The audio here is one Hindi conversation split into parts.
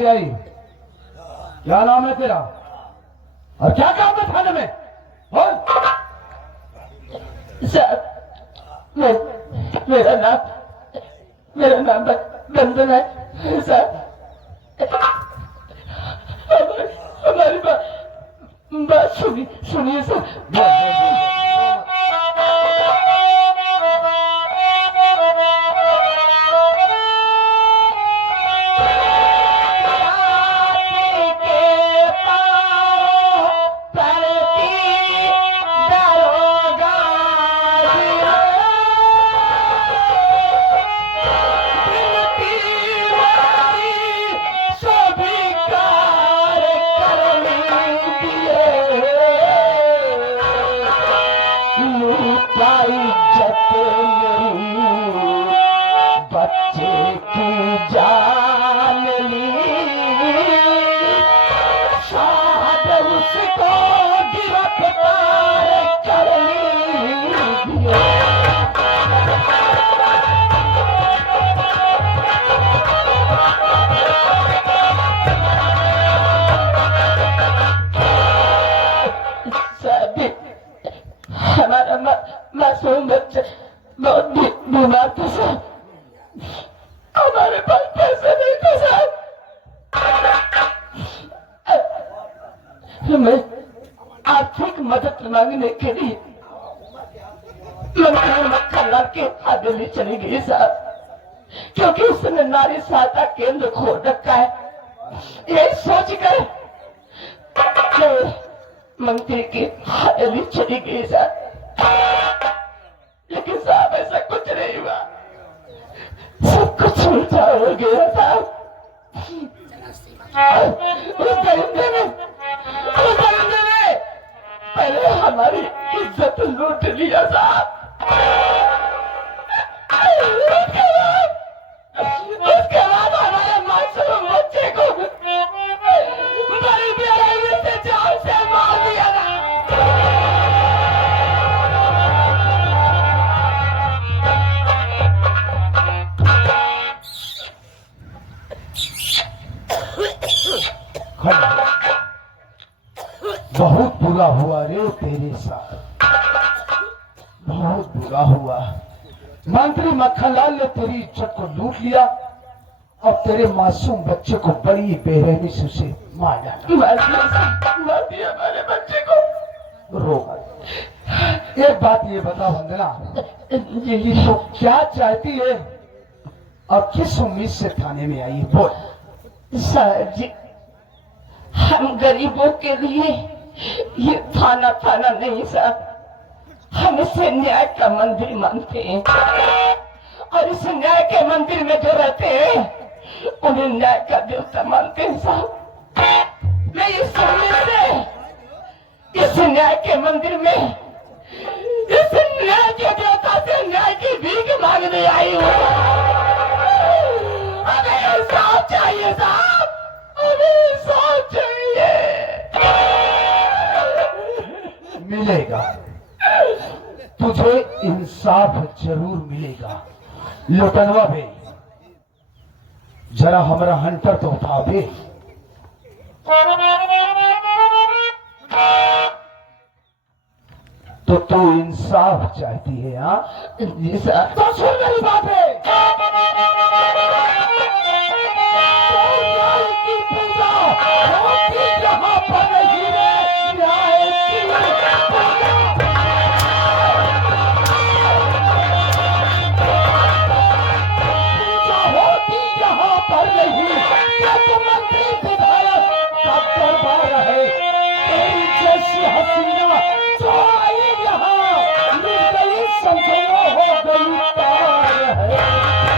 से आई? क्या नाम है तेरा और क्या काम है थाने में? बोल। सर मेरा नाम बंदन है सर। हमारी बात सुनिए सर। बच्चे की जान ली, शायद उसको गिरफ्तार कर लीजिए। हमारा मासूम बच्चा बहुत बीमार था सर। हमारे पास पैसे नहीं थे सर। हमें आर्थिक मदद मांगने के लिए मंत्री मक्खनलाल के हवेली चली गई साहब, क्योंकि उसने नारी सहायता केंद्र खोल रखा है। यही सोचकर मंत्री की हवेली चली गई साहब, लेकिन साहब ऐसा कुछ नहीं हुआ, सब कुछ उल्टा हो गया साहब। उस दरिंदे ने पहले हमारी इज्जत लूट लिया साहब। उसके बाद हमारे मासूम बच्चे को बड़ी बेरहमी से जान से मार दिया ना। बहुत बुरा हुआ रे तेरे साथ, बहुत बुरा हुआ। मंत्री मक्खनलाल ने तेरी इज्जत को लूट लिया और तेरे मासूम बच्चे को बड़ी बेरहमी से उसे मार डाला। मार दिया हमारे बच्चे को। रो मत। एक बात ये बता वंदना, जी तो क्या चाहती है और किस उम्मीद से थाने में आई? बोल। साहब जी, हम गरीबों के लिए ये थाना नहीं साहब, हम इसे न्याय का मंदिर मानते हैं और इस न्याय के मंदिर में जो रहते हैं उन्हें न्याय का देवता मानते हैं साहब। मैं इस उम्मीद से इस न्याय के मंदिर में इस न्याय के देवता से न्याय की भीख मांगने आई हूँ। हमें इंसाफ चाहिए साहब, हमें इंसाफ चाहिए। मिलेगा, तुझे इंसाफ जरूर मिलेगा। लुटनवा बे, जरा हमारा हंटर तो उठा बे। तो तू इंसाफ चाहती है? हाँ जी सर। तो सुन मेरी बात है। यहाँ पर नहीं रे, न्याय की होती यहाँ पर नहीं। मंत्री विधायक का दरबार है, तेरी जैसी हसीना जो आई यहाँ मिल गई, संजोग हो गई तार है।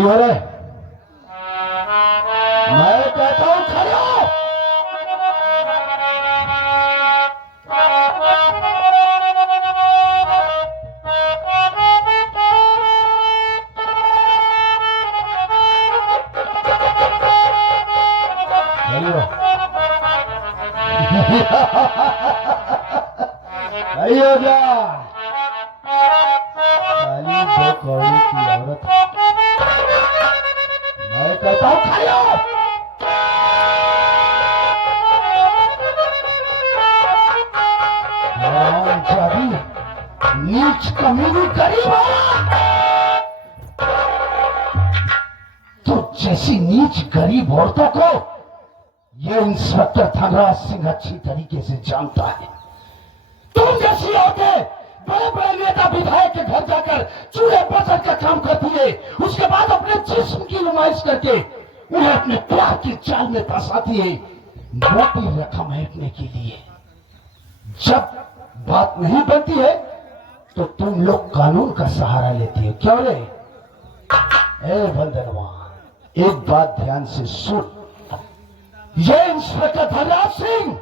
नहीं हो रहे? मैं कहता हूं खड़े हो। नहीं हो जा। खाली दो कौड़ी की औरत। मैं कहता हूं खड़े हो। जादी नीच कमीनी गरीब तो जैसी नीच गरीब औरतों को ये इंस्पेक्टर धनराज सिंह अच्छी तरीके से जानता है। तुम जैसी औरतें बड़े बड़े नेता विधायक के घर जाकर चूल्हे बचत का काम करती है, उसके बाद अपने जिस्म की नुमाइश करके उन्हें अपने प्यार की चाल में फंसाती है, मोटी रकम ऐंठने के लिए। जब बात नहीं बनती है तो तुम लोग कानून का सहारा लेती हो। क्यों रे? ए बंदरवा, एक बात ध्यान से सुन। ये इंस्पेक्टर धनराज सिंह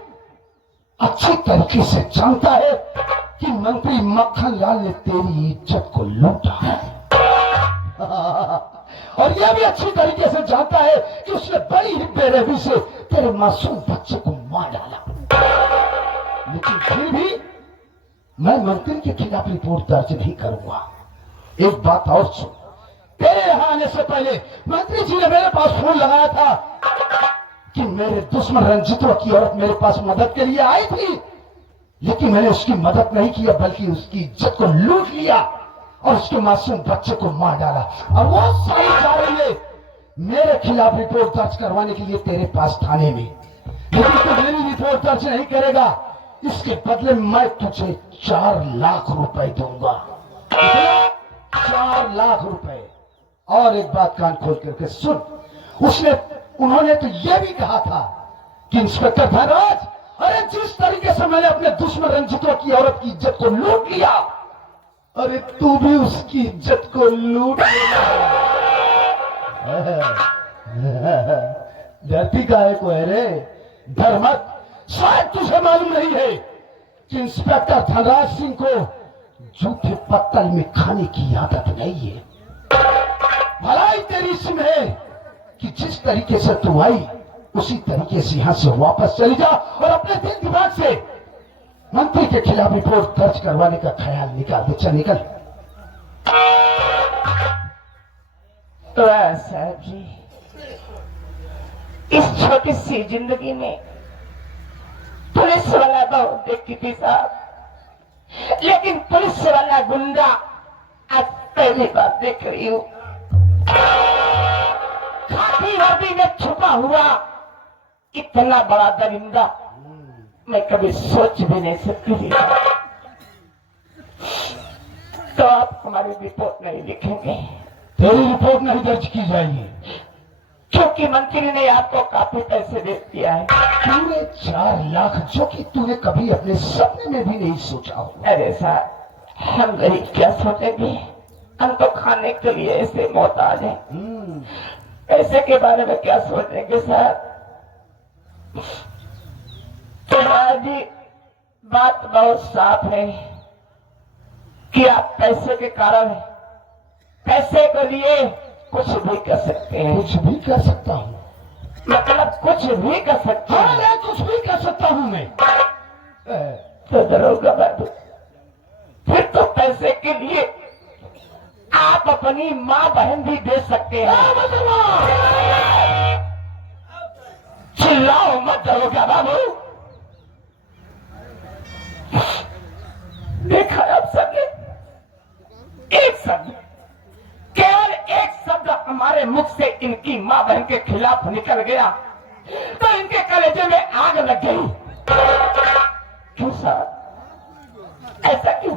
अच्छी तरीके से जानता है कि मंत्री मक्खन लाल ने तेरी इज्जत को लूटा है। और यह भी अच्छी तरीके से जानता है कि उसने बड़ी ही बेरहमी से तेरे मासूम बच्चे को मार डाला। लेकिन फिर भी मैं मंत्री के खिलाफ रिपोर्ट दर्ज नहीं करूंगा। एक बात और सुन, तेरे यहां आने से पहले मंत्री जी ने मेरे पास फोन लगाया था कि मेरे दुश्मन रंजितों की औरत मेरे पास मदद के लिए आई थी, लेकिन मैंने उसकी मदद नहीं किया बल्कि उसकी इज्जत को लूट लिया और उसके मासूम बच्चे को मार डाला। और वो सारी जा रही है मेरे खिलाफ रिपोर्ट दर्ज करवाने के लिए तेरे पास थाने में। लेकिन तू मेरी रिपोर्ट दर्ज नहीं करेगा, इसके बदले मैं तुझे 4 लाख रुपए दूंगा। 4 लाख रुपए। और एक बात कान खोल करके सुन, उन्होंने तो यह भी कहा था कि इंस्पेक्टर धनराज, अरे जिस तरीके से मैंने अपने दुश्मन रंजितों की औरत की इज्जत को लूट लिया, अरे तू भी उसकी इज्जत को लूट लिया। डरती काहे को है रे? डर मत। शायद तुझे मालूम नहीं है कि इंस्पेक्टर धनराज सिंह को जूठे पत्तल में खाने की आदत नहीं है। भलाई तेरी इसमें है कि जिस तरीके से तू आई उसी तरीके से यहां से वापस चली जा और अपने दिल दिमाग से मंत्री के खिलाफ रिपोर्ट दर्ज करवाने का ख्याल निकाल दे। चल निकल। तो साहब जी, इस छोटी सी जिंदगी में पुलिस वाला बहुत देखती थी साहब, लेकिन पुलिस वाला गुंडा आज पहली बार देख रही हूं। खाकी वर्दी में छुपा हुआ इतना बड़ा दरिंदा मैं कभी सोच भी नहीं सकती थी। तो आप हमारी रिपोर्ट नहीं लिखेंगे? तेरी रिपोर्ट नहीं दर्ज की जाएगी क्योंकि मंत्री ने आपको काफी पैसे दे दिया है। पूरे 4 लाख, जो कि तूने कभी अपने सपने में भी नहीं सोचा हो। अरे साहब, हम गरीब क्या सोचेंगे? हम तो खाने के लिए ऐसे मोहताज हैं। पैसे के बारे में क्या सोचेंगे साहब? तो जी बात बहुत साफ है कि आप पैसे के कारण, पैसे के लिए कुछ भी कर सकते हैं। कुछ भी कर सकता हूँ? मतलब कुछ भी कर सकते हैं? हाँ, कुछ भी कर सकता हूँ मैं। तो दरोगा बाबू, फिर तो पैसे के लिए आप अपनी माँ बहन भी दे सकते हैं। चिल्लाओ मत दरोगा बाबू। देखा आप सबने, एक शब्द, केवल एक शब्द हमारे मुख से इनकी माँ बहन के खिलाफ निकल गया तो इनके कलेजे में आग लग गई। क्यों साहब? ऐसा क्यों?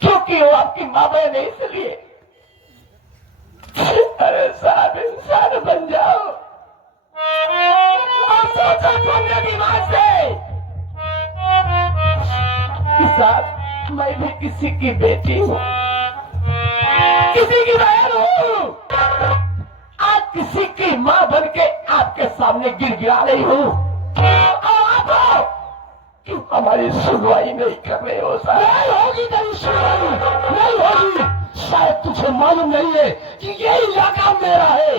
क्योंकि वो आपकी माँ बहन है इसलिए। अरे साहब, इंसान बन जाओ और सोचो अपने दिमाग से कि साहब मैं भी किसी की बेटी हूँ, किसी की बहन हूँ। किसी की माँ बन के आपके सामने गिड़गिड़ा रही हूँ और आप क्यों हमारी सुनवाई नहीं कर रहे हो सर? नहीं होगी तेरी सुनवाई, नहीं होगी। शायद तुझे मालूम नहीं है कि ये इलाका मेरा है,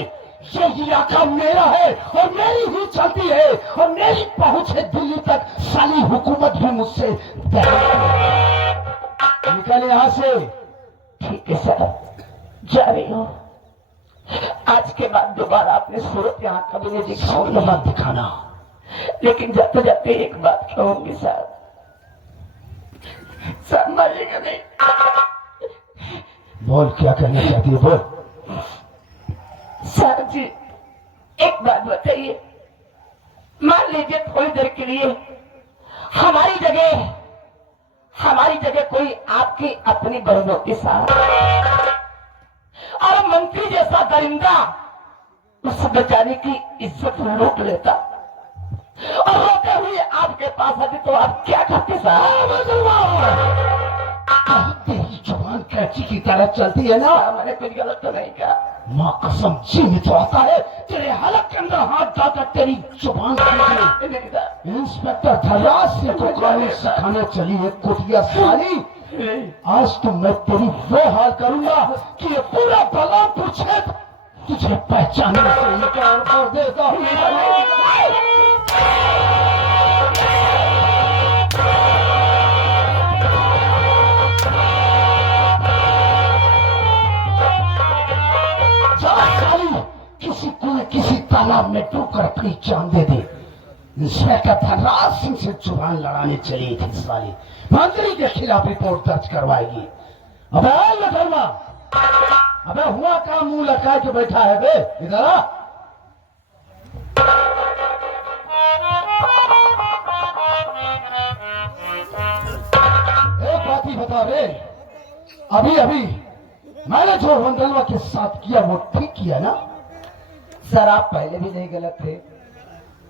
ये इलाका मेरा है और मेरी ही चलती है और मेरी पहुंच है दिल्ली तक। साली हुकूमत भी मुझसे निकल यहाँ से। ठीक है सर, जा रही हूँ। आज के बाद दोबारा अपनी सूरत यहाँ कभी नहीं दिखाऊंगी। मत दिखाना। लेकिन जाते जाते एक बात कहूंगी सर, सर मरेगा नहीं। बोल, क्या करना चाहती है, बोल। सर जी एक बात बताइए, मान लीजिए थोड़ी देर के लिए हमारी जगह कोई आपकी अपनी बहन होती साहब, और मंत्री जैसा दरिंदा उस बेचारी की इज्जत लूट लेता और रोते हुए आपके पास आती तो आप क्या करते साहब? तेरी जुबान कैची की तरह चलती है ना। मैंने कुछ गलत तो नहीं कहा। माँ कसम जी में तो आता है तेरे हलक के अंदर हाथ डालकर तेरी जुबान खींची। नहीं सर। इंस्पेक्टर धर्राज से तो कानून सिखाने चली है कुटिया साली। आज तो मैं तेरी वो हाल करूंगा कि ये पूरा बलरामपुर क्षेत्र तुझे पहचानने से इनकार कर देगा। किसी कुएं किसी तालाब में डूबकर अपनी जान दे दे। इंस्पेक्टर धर्राज सिंह से जुबान लड़ाने चली थी साली, मंत्री के खिलाफ रिपोर्ट दर्ज करवाएगी। अबे लखनवा, अबे हुआ क्या मुंह लटका के बैठा है बे? इधर आ। एक बात ही बता रे, अभी अभी मैंने जो वंदलवा के साथ किया वो ठीक किया ना? सर आप पहले भी नहीं गलत थे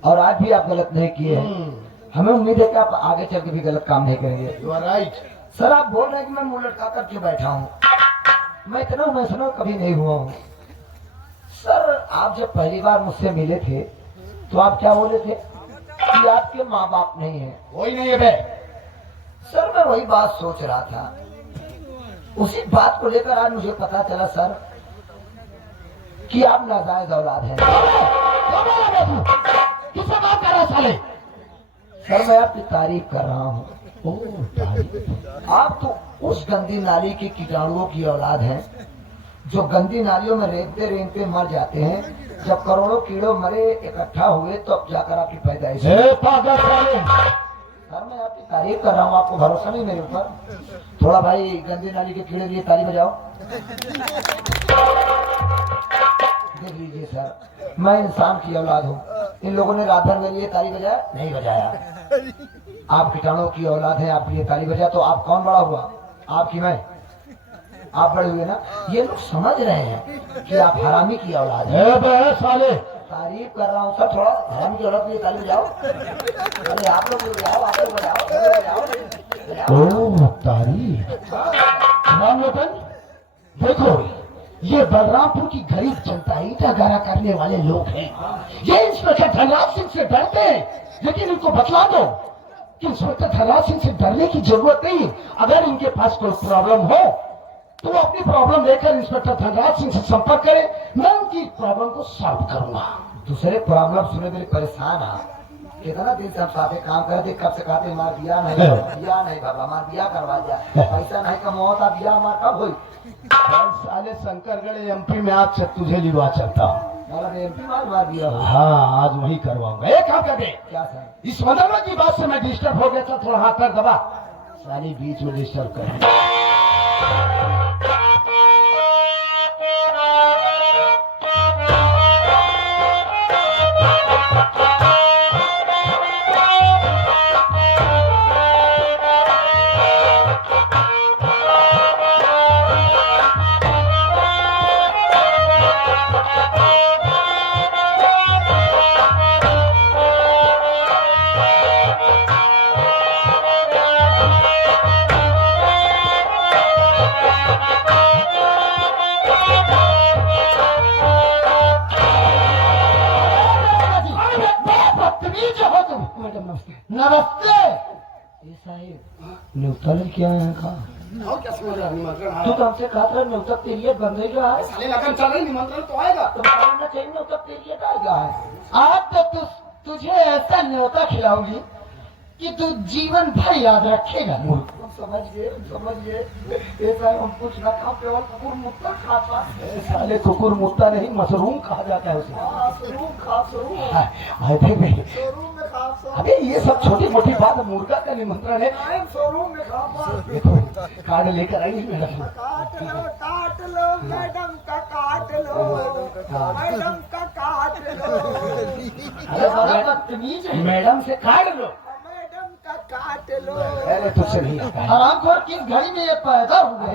और आज भी आप गलत नहीं किए हैं। हमें उम्मीद है कि आप आगे चल के भी गलत काम नहीं करेंगे। You are right. सर आप बोल रहे हैं कि मैं मुंह लटका करके बैठा हूँ, मैं इतना इमोशनल कभी नहीं हुआ हूँ। सर आप जब पहली बार मुझसे मिले थे तो आप क्या बोले थे कि आपके माँ बाप नहीं है? वही नहीं है बे। सर मैं वही बात सोच रहा था, उसी बात को लेकर आज मुझे पता चला सर कि आप नाजायज औलाद हैं। किससे बात कर रहा साले? सर मैं आपकी तारीफ कर रहा हूँ। आप तो उस गंदी नाली के कीटाणुओं की औलाद हैं जो गंदी नालियों में रेंगते रेंगते मर जाते हैं। जब करोड़ों कीड़े मरे इकट्ठा हुए तो अब जाकर आपकी पैदाइश हुई। सर मैं आपकी तारीफ कर रहा हूँ, आपको भरोसा नहीं मेरे ऊपर? थोड़ा भाई गंदी नाली के कीड़े लिए ताली बजाओ। देख लीजिए सर, मैं इंसान की औलाद हूँ। इन लोगों ने रात भर मेरे लिए ताली बजाया नहीं बजाया। आप कीटाणुओं की औलाद हैं, आपके लिए ताली बजा तो आप कौन बड़ा हुआ? आपकी मैं, आप बड़े हुए ना। ये लोग समझ रहे हैं कि आप हरामी की औलाद हैं। साले तारीफ कर रहा हूँ सर, थोड़ा हरामी की औलाद के लिए ताली बजाओ। अरे आप लोग बजाओ, आप लोग बजाओ। ओ तारीफ। राम लोटन देखो, ये बलरामपुर की गरीब जनता ईटा गारा करने वाले लोग हैं। ये इंस्पेक्टर धर्राज सिंह से डरते हैं, लेकिन इनको बतला दो कि इंस्पेक्टर धर्राज सिंह से डरने की जरूरत नहीं। अगर इनके पास कोई प्रॉब्लम हो तो वो अपनी प्रॉब्लम लेकर इंस्पेक्टर धर्राज सिंह से संपर्क करें, मैं उनकी प्रॉब्लम को सॉल्व करूंगा। दूसरे प्रॉब्लम सुने मेरे परेशान है। कितना दिन से हम साथे काम करते, कब से कहते मार दिया नहीं बाबा, मार दिया करवा दिया, पैसा नहीं कमाता दिया हमार कब हुई? साले शंकरगढ़ एमपी में आज से तुझे लिवा चलता हूँ। एमपी मार दिया हो। हाँ आज वही करवाऊंगा। एक काम करके क्या सर? इस वंदना की बात से मैं डिस्टर्ब हो गया था, थोड़ा हाथ कर दबा। साली बीच में डिस्टर्ब कर। बदतमीज हो तुम। मैडम नमस्ते। नमस्ते। ये साहिब न्योता लेके आए हैं कहा? और क्या समझ रहा निमंत्रण तू तो हमसे कहा था न्योता पीरियड बंद है क्या है? साले लगन चल रही निमंत्रण तो आएगा। तो बताना चाहिए न्योता पीरियड आएगा है। आज तो तुझे ऐसा न्योता खिलाऊंगी कि तू जीवन भर याद रखेगा। समझिए ये साहब हम कुछ ना खा केवल कुकुर मुत्ता खाता। साले कुकुर मुत्ता नहीं मशरूम कहा जाता है उसे। अरे भाई, शोरूम में खा अबे ये सब छोटी मोटी बात, मुर्गा का निमंत्रण है। शोरूम में खा देखो कार्ड लेकर आई मैडम। काट लो मैडम का काट लो मैडम का काट लो अरे बड़ा बदतमीज है। मैडम से कार्ड लो। मैडम का काट लो। अरे तुझसे नहीं आता है। आराम खोर किस घड़ी में ये पैदा हुए?